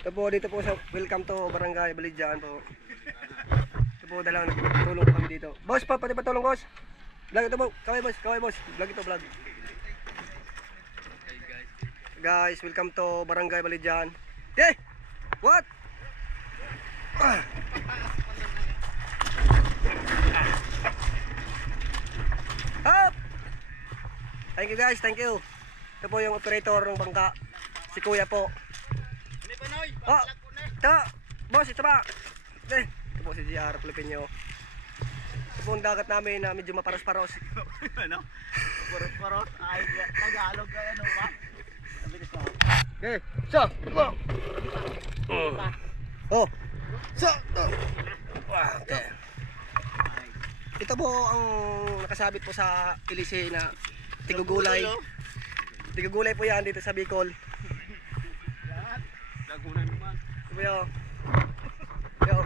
Ito po, dito po sa welcome to Barangay Balijan po. Ito po, dalang tulong po kami dito. Boss, pati pa tulong, boss. Vlog ito po, kaway boss. Vlog ito, vlog. Guys, welcome to Barangay Balijan. Okay, what? Up! Thank you guys, thank you. Ito po yung operator ng bangka. Si Kuya po. Oh, ito. Boss, ito ba? Okay. Ito po si JR Filipino. Ito po ang dagat namin na medyo maparos-paros. Ano? Paros-paros? Ay, Tagalog ka ano ba? Okay, so, go! Oh, so, okay. Ito po ang nakasabit po sa ilise na tigugulay. Tigugulay po yan dito sa Bicol. Lagunan naman. Ito po yun. Yo,